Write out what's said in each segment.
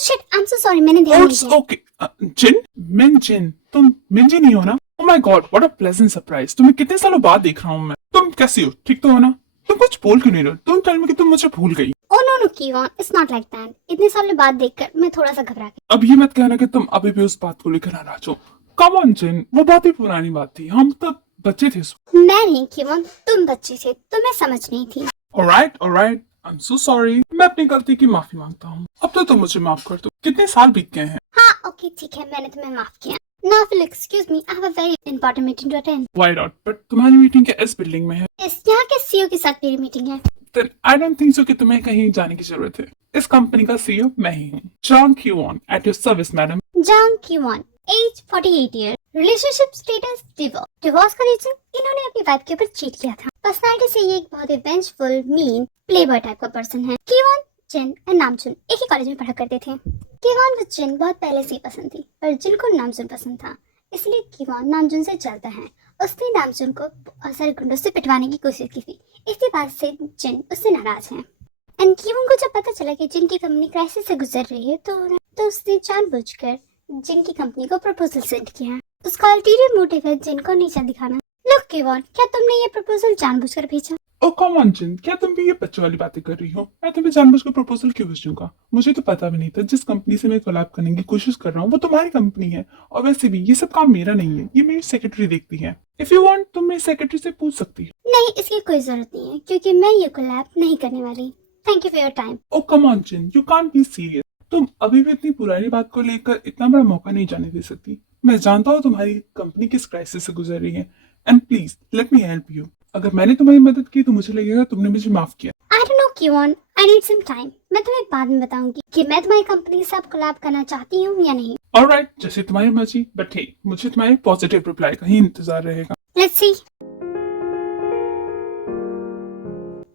Shit, I am so sorry, मैंने ध्यान नहीं दिया। ओके जिन, जिन, तुम मिंजी नहीं हो ना? Oh my God, what a pleasant surprise. तुम्हें कितने सालों बाद देख रहा हूँ मैं। तुम कैसी हो? ठीक तो हो ना? तुम कुछ बोल क्यों नहीं रहे? तुम टेल मी कि तुम मुझे भूल गई। Oh no no Kiwan, it's not like that. इतने सालों बाद देखकर मैं थोड़ा सा घबरा गई। अब ये मत कहना कि तुम अभी भी उस बात को लेकर नाराज हो। कम ऑन जिन, वो बहुत ही पुरानी बात थी, हम तब बच्चे थे। मैं नहीं कीवान, तुम बच्चे थे, तुम्हें समझ नहीं थी। Alright alright, I am so sorry. मैं अपनी गलती की माफी मांगता हूँ। अब तो तुम मुझे माफ कर दो। कितने साल बीत गए हैं। हाँ ओके ठीक है, मैंने तुम्हें माफ किया। Now will excuse me, I have a very important meeting to attend. Why not? But तुम्हारी मीटिंग क्या इस बिल्डिंग में है? इस यहाँ के सीईओ के साथ मेरी मीटिंग है। Then I don't think so कि तुम्हें कहीं जाने की जरूरत है। इस कंपनी का सीईओ मैं ही हूँ। John Kwon, at your service madam. John Kiwan, age 48 year, relationship status divorce. Divorce का रीजन, इन्होंने अपनी वाइफ के ऊपर चीट किया था। पर्सनालिटी से ये एक बहुत ही वेंचफुल, मीन, प्लेबॉय टाइप का पर्सन है। कीवान, जिन और नामचुन एक ही कॉलेज में पढ़ा करते थे। कीवान को जिन बहुत पहले से ही पसंद थी, पर जिन को नामचुन पसंद था, इसलिए कीवान नामचुन से चलता है। उसने नामचुन को बहुत सारे गुंडों से पिटवाने की कोशिश की थी। इसी बात से जिन उससे नाराज है। एंड कीवान को जब पता चला कि जिन की कंपनी क्राइसिस से गुजर रही है, तो उसने जानबूझकर जिन की कंपनी को प्रपोजल सेंड किया। उसका अल्टीरियर मोटिव है जिन को नीचा दिखाना। लुक कीवान, क्या तुमने ये प्रपोजल जानबूझकर भेजा? ओह कम ऑन जिन, क्या तुम भी ये बच्चों वाली बातें कर रही हो? मैं तुम्हें जानबूझकर प्रपोजल क्यों भेजूंगा? मुझे तो पता भी नहीं था जिस कंपनी से मैं कोलैब करने की कोशिश कर रहा हूँ वो तुम्हारी कंपनी है। और वैसे भी ये सब काम मेरा नहीं है, ये मेरी सेक्रेटरी देखती है। इफ यू वांट तुम मेरी सेक्रेटरी से पूछ सकती हो। नहीं, इसकी कोई जरूरत नहीं है, क्योंकि मैं ये कोलैब नहीं करने वाली। Thank you for your time. Oh come on Jin, you can't be serious. तुम अभी भी इतनी पुरानी बात को लेकर इतना बड़ा मौका नहीं जाने दे सकती। मैं जानता हूँ तुम्हारी कंपनी किस क्राइसिस से गुजर रही है, and please let me help you. अगर मैंने तुम्हारी मदद की तो मुझे लगेगा तुमने मुझे माफ किया। I don't know Kiwan, I need some time. मैं तुम्हें बाद में बताऊंगी कि मैं तुम्हारी कंपनी से अब कोलैब करना चाहती हूँ या नहीं। ऑलराइट, जैसे तुम्हारी मर्जी, बट हे, मुझे तुम्हारे पॉजिटिव रिप्लाई का ही इंतजार रहेगा। Let's see.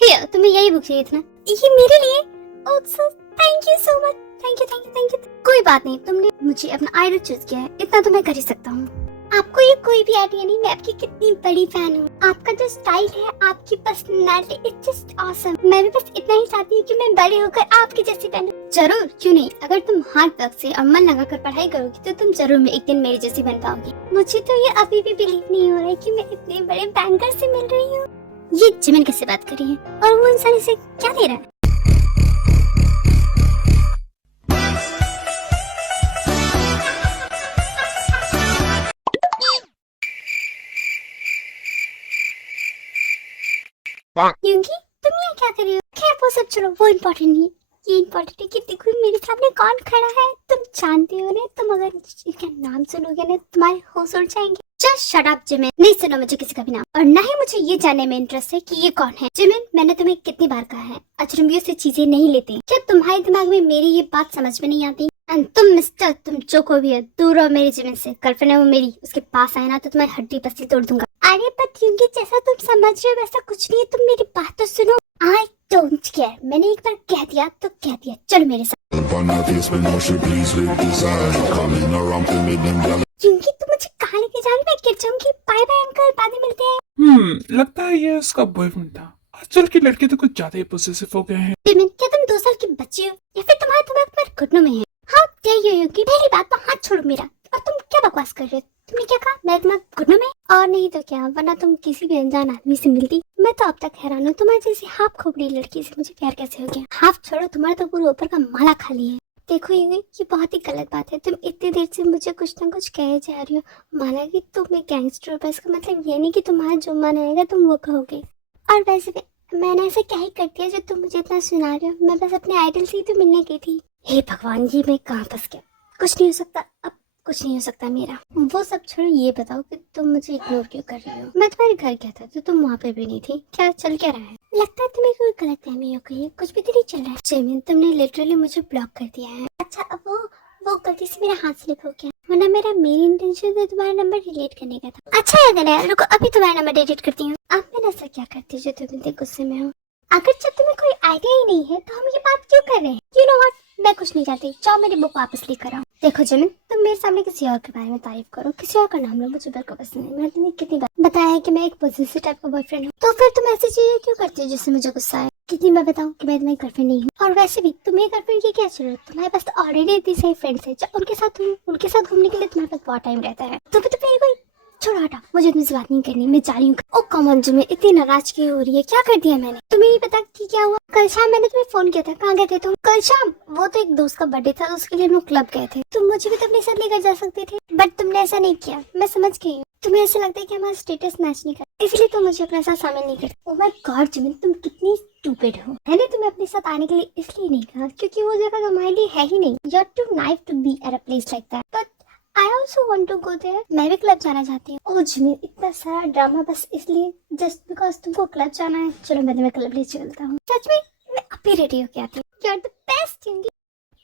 हियर, तुम्हें यही बुक चाहिए था ना? ये मेरे लिए? Oh so thank you so much. Thank you thank you thank you. कोई बात नहीं, तुमने मुझे अपना आइडल चूज किया है, इतना तो मैं कर ही सकता हूँ। आपको ये कोई भी आइडिया नहीं, मैं आपकी कितनी बड़ी फैन हूँ। आपका जो स्टाइल है, आपकी पर्सनालिटी, इट्स जस्ट ऑसम। मैं भी बस इतना ही चाहती हूँ कि मैं बड़े होकर आपकी जैसी बनूं। जरूर, क्यों नहीं। अगर तुम हार्ड वर्क से और मन लगाकर पढ़ाई करोगी तो तुम जरूर एक दिन मेरी जैसी बन पाओगी। मुझे तो ये अभी भी बिलीव नहीं हो रहा है कि मैं इतने बड़े बैंकर से मिल रही हूँ। ये जिमिन कैसे बात कर रही है और वो इंसान इसे क्या दे रहा है? क्योंकि तुम यहाँ क्या कर रही हो? खैर वो सब छोड़ो, वो इम्पोर्टेंट नहीं है। ये इम्पोर्टेंट है कि देखो मेरे सामने कौन खड़ा है। तुम जानते हो ना, तुम अगर इसका नाम सुनोगे ना तुम्हारे होश उड़ जाएंगे। जस्ट शट अप जिमिन, नहीं सुनो मुझे किसी का भी नाम, और ना ही मुझे ये जानने में इंटरेस्ट है कि ये कौन है। जिमिन, मैंने तुम्हें कितनी बार कहा है, अजनबियों से चीजें नहीं लेते। क्या तुम्हारे दिमाग में मेरी ये बात समझ में नहीं आती? एंड तुम मिस्टर, तुम जो कोई भी है, दूर रहो मेरी जिमिन से। गर्लफ्रेंड है वो मेरी, उसके पास आए ना तो तुम्हारी हड्डी पसली तोड़ दूंगा। अरे पर क्योंकि जैसा तुम समझ रहे हो वैसा कुछ नहीं है, तुम मेरी बात तो सुनो। आई डोंट केयर, मैंने एक बार कह दिया तो कह दिया, चलो मेरे साथ। क्योंकि तुम मुझे कहाँ लेके जाओगे? मैं गिर जाऊंगी। बाय बाय अंकल, बाद में मिलते हैं। लगता है ये उसका बॉयफ्रेंड था। आजकल के लड़के तो कुछ ज्यादा ही पोसेसिव हो गए हैं। जिमिन, क्या तुम 2 साल की बच्ची हो या फिर तुम्हारा दिमाग तुम्हारे घुटनों में है? हाँ दे यू की पहली बात तो हाथ छोड़ो मेरा। और तुम क्या बकवास कर रहे हो? तुमने क्या कहा? मेरा दिमाग घुटनों में? और नहीं तो क्या, वरना तुम किसी भी अनजान आदमी से मिलती। मैं तो अब तक हैरान हूँ, तुम्हारी जैसी हाफ खोपड़ी लड़की से मुझे प्यार कैसे हो गया। हाफ छोड़ो, तुम्हारा तो पूरा ऊपर का माला खाली है। देखो ये बहुत ही गलत बात है। तुम इतनी देर से मुझे कुछ ना कुछ कहे जा रही हो, माना कि तुम एक गैंगस्टर हो, पर इसका मतलब ये नहीं कि तुम्हारा जो मन आएगा तुम वो कहोगे। और वैसे भी मैंने ऐसा क्या ही कर दिया जो तुम मुझे इतना सुना रहे हो? मैं बस अपने आइडल से ही तो मिलने गई थी। हे भगवान जी, मैं कहाँ फंस गया। कुछ नहीं हो सकता, अब कुछ नहीं हो सकता मेरा। वो सब छोड़ो, ये बताओ कि तुम मुझे इग्नोर क्यों कर रही हो? मैं तुम्हारे घर गया था तो तुम वहाँ पे भी नहीं थी। क्या चल क्या रहा है? लगता है तुम्हें कोई गलतफहमी हो गई है, कुछ भी तो नहीं चल रहा है। जिमिन, तुमने लिटरली मुझे ब्लॉक कर दिया है। अच्छा, अब वो गलती से मेरे हाथ स्लिप हो गया, वरना मेरी इंटेंशन तो तुम्हारा नंबर डिलीट करने का था। अच्छा याद है, रुको अभी तुम्हारा नंबर डिलीट करती हूँ। अब मैं ऐसा क्या करती जो तुम इतने गुस्से में हो? अगर जब तुम्हें कोई आइडिया ही नहीं है तो हम ये बात क्यों कर रहे हैं? यू नो व्हाट, मैं कुछ नहीं चाहती, जाओ मेरी बुक वापस लेकर आओ। देखो जिमिन, तुम तुम मेरे सामने किसी और के बारे में तारीफ करो, किसी और का नाम लो, मुझे बिल्कुल पसंद नहीं। मैंने तुम्हें कितनी बार बताया है कि मैं एक पॉजिटिव टाइप का बॉयफ्रेंड हूँ, तो फिर तुम ऐसी चीजें क्यों करती हो जिससे मुझे गुस्सा है? कितनी बार बताऊं कि मैं तुम्हारी गर्लफ्रेंड नहीं हूँ? और वैसे भी तुम्हें गर्लफ्रेंड की क्या जरूरत? तुम्हारे पास तो ऑलरेडी इतनी सही फ्रेंड्स है, उनके साथ घूमने के लिए तुम्हारे पास बहुत टाइम रहता है। तो मेरे कोई छोड़ो, हटा, मुझे तुमसे बात नहीं करनी, मैं जा रही हूँ। ओ कमल, जो मैं इतनी नाराज क्यों हो रही है? क्या कर दिया मैंने? तुम्हें नहीं पता कि क्या हुआ? कल शाम मैंने तुम्हें फोन किया था, कहाँ गए थे तुम कल शाम? वो तो एक दोस्त का बर्थडे था, उसके लिए हम लोग क्लब गए थे। तुम मुझे भी तो अपने साथ लेकर जा सकते थे, बट तुमने ऐसा नहीं किया। मैं समझ गई हूँ, तुम्हें ऐसा लगता है कि हमारा स्टेटस मैच नहीं करता, इसलिए तुम मुझे अपने साथ शामिल नहीं करते। ओह माय गॉड जिमिन, तुम कितनी स्टूपिड हो। मैंने तुम्हें अपने साथ आने के लिए इसलिए नहीं कहा क्योंकि वो जगह तुम्हारे लिए है ही नहीं। You are too naive to be at a place like that, but I also want to go there. मैं भी क्लब जाना चाहती हूँ। ओह जिमी, इतना सारा ड्रामा बस इसलिए, जस्ट बिकॉज तुमको क्लब जाना है। चलो मैं तुम्हें क्लब ले चलता हूँ। सच में मैं अभी रेडी होके आती हूँ। You are the best होंगी।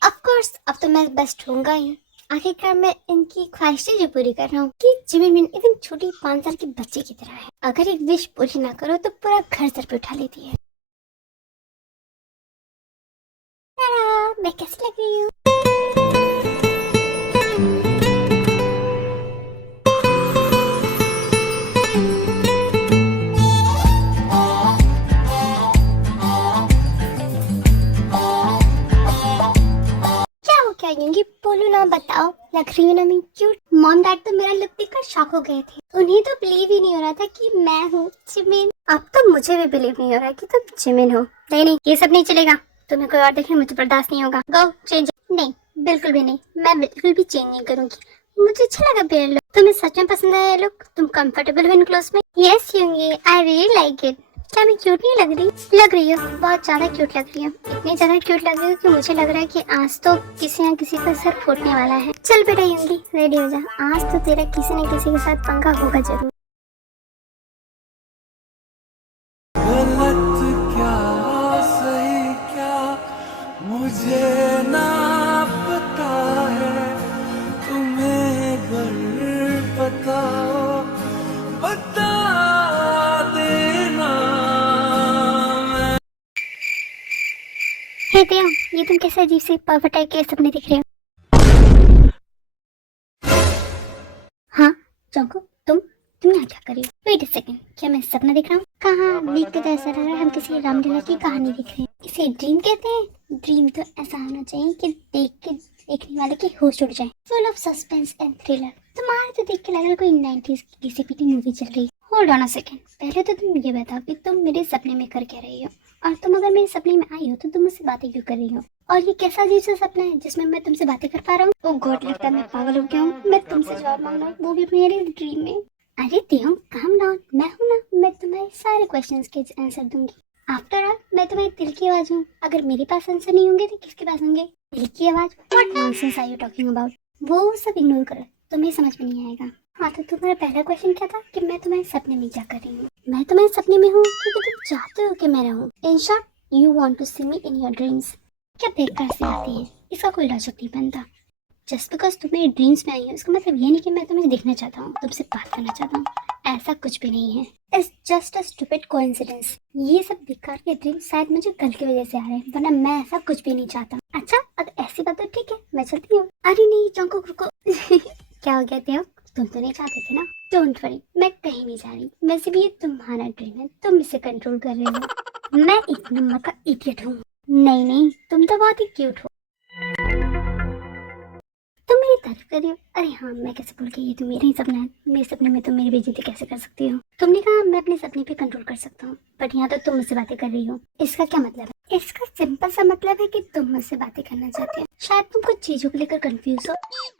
Of course, अब तो मैं बेस्ट होऊंगा ही। आखिरकार मैं इनकी ख्वाहिशें जो पूरी कर रहा हूँ कि जिमी मिन एकदम छोटी 5 साल की बच्ची की तरह है। अगर एक विश पूरी ना करो तो पूरा घर सर पे उठा लेती है। मैं कैसी लग रही हूँ? क्या होंगी? बोलो ना, बताओ। लग रही हूँ ना मैं क्यूट? मॉम डैड तो मेरा लुक देखकर शॉक हो गए थे। उन्हें तो बिलीव ही नहीं हो रहा था कि मैं हूँ जिमिन। अब तो मुझे भी बिलीव नहीं हो रहा कि तुम जिमिन हो। नहीं, ये सब नहीं चलेगा। तुम्हें कोई और देखे मुझे बर्दाश्त नहीं होगा। गो चेंज। नहीं, बिल्कुल भी नहीं। मैं बिल्कुल भी चेंज नहीं करूंगी। मुझे अच्छा लगा मेरा लुक। तुम्हें सच में पसंद आया लुक? तुम कंफर्टेबल हो इन क्लोथ्स में? Yes Yoongi, I really like it. क्या मैं क्यूट नहीं लग रही? लग रही हो, बहुत ज्यादा क्यूट लग रही हो। इतनी ज्यादा क्यूट लग रही हो कि मुझे लग रहा है कि आज तो किसी न किसी का सर फूटने वाला है। चल बेटा योंगी, रेडी हो जा। आज तो तेरा किसी न किसी के साथ पंगा होगा जरूर। गलत क्या सही क्या मुझे ना पता है, तुम्हें अगर पता हो बता देना। हे देव, ये तुम कैसे अजीब से परफेक्ट टाइप के सपने दिख रहे हो? हाँ चौंको, तुम यहाँ क्या कर रही हो? वेट अ सेकंड, क्या मैं सपना देख रहा हूँ? कहाँ? देख के तो ऐसा लग रहा है हम किसी रामलीला की कहानी देख रहे हैं। इसे ड्रीम कहते हैं। ड्रीम तो ऐसा होना चाहिए कि देख के देखने वाले की होश उड़ जाए, full of suspense and thriller. तुम्हारे तो देख के लग रहा है कोई 90s की घिसी पिटी मूवी चल रही है। होल्ड ऑन अ सेकंड, पहले तो तुम ये बताओ कि तुम मेरे सपने में कर क्या रही हो, और तुम अगर मेरे सपने में आई हो तो तुम मुझसे बातें क्यों कर रही हो? और ये कैसा अजीब सा सपना है जिसमें मैं तुमसे बातें कर पा रहा हूँ? ओह गॉड, लगता है मैं पागल हो गया हूँ। मैं तुमसे जवाब मांग रहा हूँ, वो भी मेरे ड्रीम में। अरे देव, काम डाउन, मैं हूँ ना, मैं तुम्हारे सारे क्वेश्चंस के आंसर दूंगी। आफ्टर ऑल मैं तुम्हारी दिल की आवाज हूँ। अगर मेरे पास आंसर नहीं होंगे तो किसके पास होंगे? दिल की आवाज? What nonsense are you talking about? वो सब इग्नोर करो, तुम्हें समझ में नहीं आएगा। हाँ तो तुम्हारा पहला क्वेश्चन क्या था कि मैं तुम्हारे सपने में क्या कर रही हूँ? मैं तुम्हारे सपने में हूँ क्योंकि तुम चाहते हो कि मैं रहूँ। In short, you want to see me in your dreams. क्या बेकार सी आती है, इसका कोई लॉजिक नहीं बनता। जस्ट बिकॉज तुम मेरे ड्रीम्स में आई हो इसका मतलब ये नहीं कि मैं तुम्हें देखना चाहता हूँ, तुमसे बात करना चाहता हूँ। ऐसा कुछ भी नहीं है। It's just a stupid coincidence. ये सब बेकार के ड्रीम शायद मुझे कल की वजह से आ रहे हैं, वरना मैं ऐसा कुछ भी नहीं चाहता। अच्छा, अगर ऐसी बात है ठीक है, मैं चलती हूँ। अरे नहीं चौंको, रुको। क्या हो गया देव? तुम तो नहीं चाहते थे ना? डोंट वरी, मैं कहीं नहीं जा रही। वैसे भी ये तुम्हारा ड्रीम है, तुम इसे कंट्रोल कर रहे हो। मैं एक नंबर का इडियट हूँ। नहीं, तुम तो बहुत ही क्यूट हो। तुम मेरी तारीफ कर रही हो? अरे हाँ, मैं कैसे भूल गई, ये तो मेरा ही सपना है। मेरे सपने में तुम मेरी बेइज्जती कैसे कर सकती हो? तुमने कहा मैं अपने सपने पे कंट्रोल कर सकता हूँ, बट यहाँ तो तुम मुझसे बातें कर रही हो। इसका क्या मतलब है? इसका सिंपल सा मतलब है कि तुम मुझसे बातें करना चाहते हो। शायद तुम कुछ चीजों को लेकर कंफ्यूज हो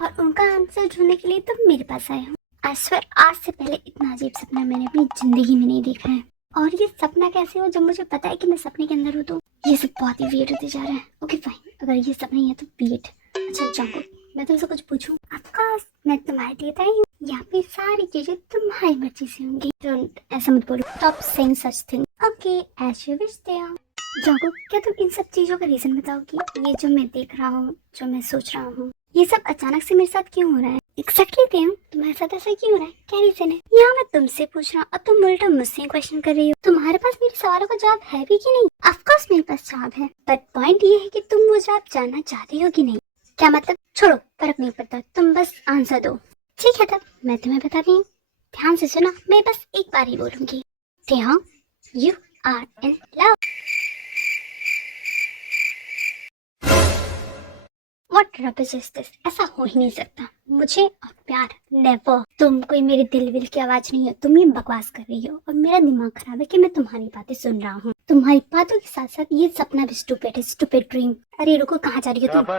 और उनका आंसर ढूंढने के लिए तुम मेरे पास आए हो। आई स्वेयर, आज से पहले इतना अजीब सपना मैंने अपनी जिंदगी में नहीं देखा है। और ये सपना कैसे हो जब मुझे पता है कि मैं सपने के अंदर हूँ? तो ये सब बहुत ही वियर्ड होते जा रहा है। ओके फाइन, अगर ये सपना ही है तो वियर्ड। अच्छा जाओ, मैं तुमसे कुछ पूछूं? ऑफकोर्स, मैं तुम्हारे लिए आई हूँ। यहाँ पे सारी चीजें तुम्हारी मर्जी से होंगी। डोंट, ऐसा मत बोलो। Stop saying such thing. Okay, as you wish there. जागो, क्या तुम इन सब चीजों का रीजन बताओगी? ये जो मैं देख रहा हूँ, जो मैं सोच रहा हूँ, ये सब अचानक से मेरे साथ क्यों हो रहा है? एक्जेक्टली देव, तुम्हारे साथ ऐसा क्यों हो रहा है? क्या रीजन है? यहाँ मैं तुमसे पूछ रहा हूँ और तुम उल्टा मुझसे क्वेश्चन कर रही हो। तुम्हारे पास मेरे सवालों का जवाब है भी कि नहीं? ऑफकोर्स मेरे पास जवाब है, बट पॉइंट ये है कि तुम वो जवाब जानना चाहते हो कि नहीं। क्या मतलब? छोड़ो, फर्क नहीं पड़ता, तुम बस आंसर दो। ठीक है तब मैं तुम्हें बता रही हूँ, ध्यान से सुना, मैं बस एक बार ही बोलूंगी। Taehong, you are in love. What rubbish is this? ऐसा हो ही नहीं सकता। मुझे और प्यार नेवर। तुम कोई मेरे दिल विल की आवाज नहीं हो, तुम ये बकवास कर रही हो और मेरा दिमाग खराब है कि मैं तुम्हारी बातें सुन रहा हूँ। तुम्हारी बातों के साथ साथ ये सपना भी स्टूपिड है, स्टूपिड ड्रीम। अरे रुको, कहाँ जा रही हो तुम?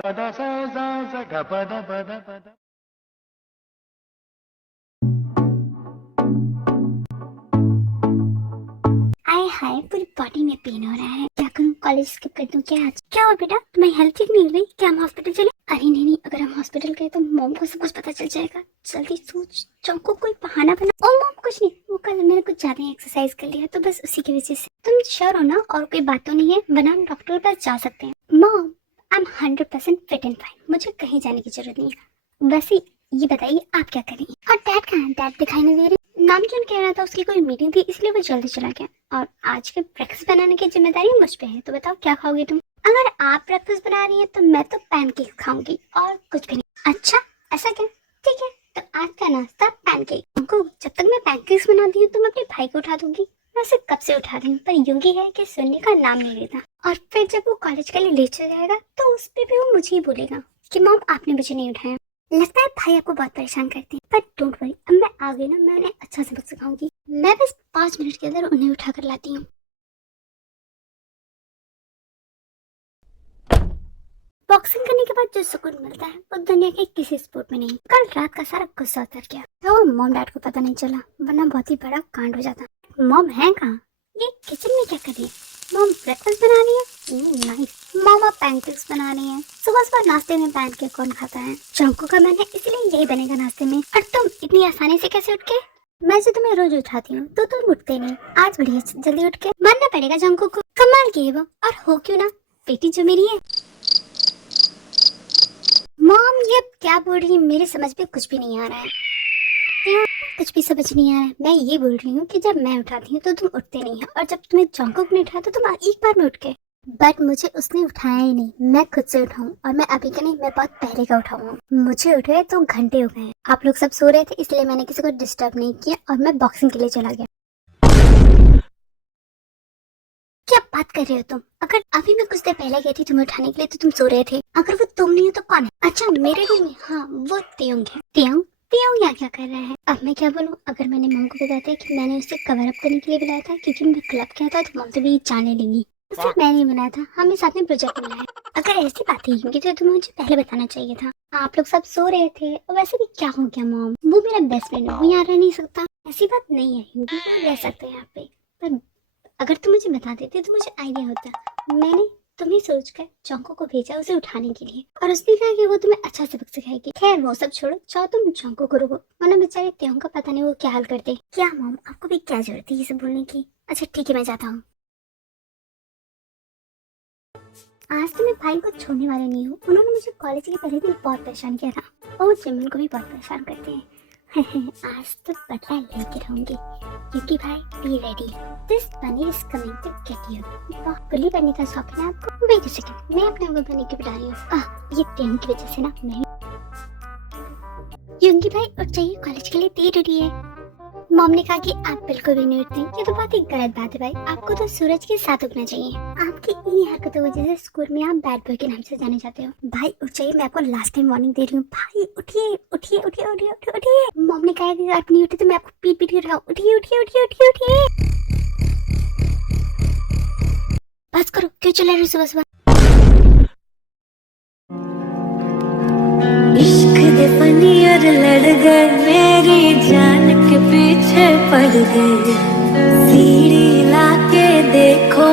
आए हाय, पूरी बॉडी में पेन हो रहा है। क्या करूँ, कॉलेज स्किप कर दूँ क्या आज? क्या हुआ बेटा, तुम्हारी हेल्थ ठीक नहीं हो रही क्या? हम हॉस्पिटल चले? अरे नहीं, अगर हम हॉस्पिटल गए तो मॉम को सब कुछ पता चल जाएगा। जल्दी सोच, चौको कोई बहाना बना। ओ मॉम, कुछ नहीं, वो कल मैंने कुछ ज्यादा एक्सरसाइज कर लिया तो बस उसी की वजह से। तुम श्योर हो ना? और कोई बात तो नहीं है, वरना हम डॉक्टर के पास जा सकते हैं। Mom, I am 100% fit and fine, मुझे कहीं जाने की जरूरत नहीं है। वैसे ये बताइए आप क्या करेंगे? और डैड कहाँ है? डैड दिखाई नहीं दे रही। नामचुन कह रहा था उसकी कोई मीटिंग थी इसलिए वो जल्दी चला गया। और आज के ब्रेकफास्ट बनाने की जिम्मेदारी मुझ पे है, तो बताओ क्या खाओगे तुम? अगर आप ब्रेकफास्ट बना रही हैं तो मैं तो पैनकेक खाऊंगी और कुछ भी नहीं। अच्छा, ऐसा क्या? ठीक है, तो आज का नाश्ता पैनकेक। अंकु, जब तक मैं पैनकेक्स बनाती हूँ तो मैं अपने भाई को उठा दूंगी। वैसे कब से उठा रही हूँ, पर यूंगी है कि सुनने का नाम नहीं लेता। और फिर जब वो कॉलेज के लिए ले चल जाएगा तो उस पे भी वो मुझे ही बोलेगा कि मॉम आपने मुझे नहीं उठाया। लगता है भाई आपको बहुत परेशान करते हैं, पर डोंट वरी, अब मैं आ गई ना, मैं उन्हें अच्छा सबक सिखाऊंगी। मैं बस 5 मिनट के अंदर उन्हें उठा कर लाती हूँ। बॉक्सिंग करने के बाद जो सुकून मिलता है वो दुनिया के किसी स्पोर्ट में नहीं। कल रात का सारा गुस्सा उतर गया तो मॉम डैड को पता नहीं चला, वरना बहुत ही बड़ा कांड हो जाता। मॉम है कहाँ? ये किचन में क्या कर रही है? मॉम ब्रेकफास्ट बना रही है, नाइस। मॉम पैनकेक्स बना रही है। सुबह सुबह नाश्ते में पैनकेक कौन खाता है? चंको का मन है इसलिए यही बनेगा नाश्ते में। और तुम इतनी आसानी से कैसे उठ के? मैं जो तुम्हें रोज उठाती हूँ तो तुम उठते नहीं, आज बढ़िया जल्दी उठ के मानना पड़ेगा चंको को। कमाल की है वो, और हो क्यों ना, बेटी जो मेरी है। मॉम ये क्या बोल रही है? मेरे समझ में कुछ भी नहीं आ रहा है। क्या? कुछ भी समझ नहीं आ रहा है। मैं ये बोल रही हूँ कि जब मैं उठाती हूँ तो तुम उठते नहीं हो, और जब तुम्हें चौंकुक ने उठाया तो तुम एक बार में उठ गए। बट मुझे उसने उठाया ही नहीं, मैं खुद से उठाऊं, और मैं अभी का नहीं, मैं बहुत पहले का उठा हूँ। मुझे उठे तो घंटे हो गए हैं। आप लोग सब सो रहे थे इसलिए मैंने किसी को डिस्टर्ब नहीं किया और मैं बॉक्सिंग के लिए चला गया। क्या बात कर रहे हो तुम? अगर अभी मैं कुछ देर पहले गई थी तुम्हें उठाने के लिए तो तुम सो रहे थे। अगर वो तुम नहीं हो तो कौन है? अच्छा, मेरे रूम में, हाँ वो तेयोंग है। तेयोंग यहाँ क्या कर रहा है? अब मैं क्या बोलूँ? अगर मैंने मॉम को बताया था कि मैंने उसे कवर अप करने के लिए बुलाया था क्योंकि मैं क्लब गया था तो मॉम तो भी जाने लेंगी, तो फिर मैंने बनाया था। हमें साथ में प्रोजेक्ट मिला है। अगर ऐसी बातें होंगी तो तुम्हें मुझे पहले बताना चाहिए था। आप लोग सब सो रहे थे, और वैसे भी क्या हो गया मॉम, वो मेरा बेस्ट फ्रेंड है, वो यहाँ रह नहीं सकता। ऐसी बात नहीं है, हिंदी में रह सकते हैं यहाँ पे। पर अगर तुम मुझे बता देते तो मुझे आइडिया होता। मैंने तुम्हें सोचकर चौंको को भेजा उसे उठाने के लिए, और उसने कहा कि वो तुम्हें अच्छा सबक सिखाएगी। खैर वो सब छोड़ो, चाहो तुम चौंको को रोको, वरना बेचारे तेयोंग का पता नहीं वो क्या हाल करते। क्या मॉम, आपको भी क्या जरूरत है ये सब बोलने की? अच्छा ठीक है, मैं जाता हूँ। आज तो मैं भाई को छोड़ने वाले नहीं हूँ। उन्होंने मुझे कॉलेज के पहले दिन बहुत परेशान किया था, और वो जिमिन को भी बहुत परेशान करते हैं। आज तो बदला लेके रहूंगी, क्योंकि भाई be ready, this bunny is coming to get you. बहुत गुल्ली बनने का शौक है आपको? वेट अ सेकंड, मैं अपने वो बने के बता रही हूँ। ये तेयोंग की वजह से ना, मैं युंगी भाई उठ जाइए, कॉलेज के लिए देर हो रही है। मॉम ने कहा कि आप बिल्कुल भी नहीं उठते। ये तो बहुत ही गलत बात है भाई, आपको तो सूरज के साथ उठना चाहिए। आपकी इन्हीं हरकतों की वजह से स्कूल में आप बैड बॉय के नाम से जाने जाते हो। भाई उठ जाइए, मैं आपको लास्ट टाइम वार्निंग दे रही हूँ। भाई उठिए उठिए उठिए उठिए उठिए उठिए। मॉम ने कहा कि आप नहीं उठे तो मैं आपको पीट पीट के उठाऊं। उठिए उठिए उठिए उठिए उठिए। बस करो, क्यों चिल्ला रहे हो सुबह सुबह? इश्क दे पनियर लड़ गए, मेरी जान के पीछे पड़ गए। सीढ़ी लाके देखो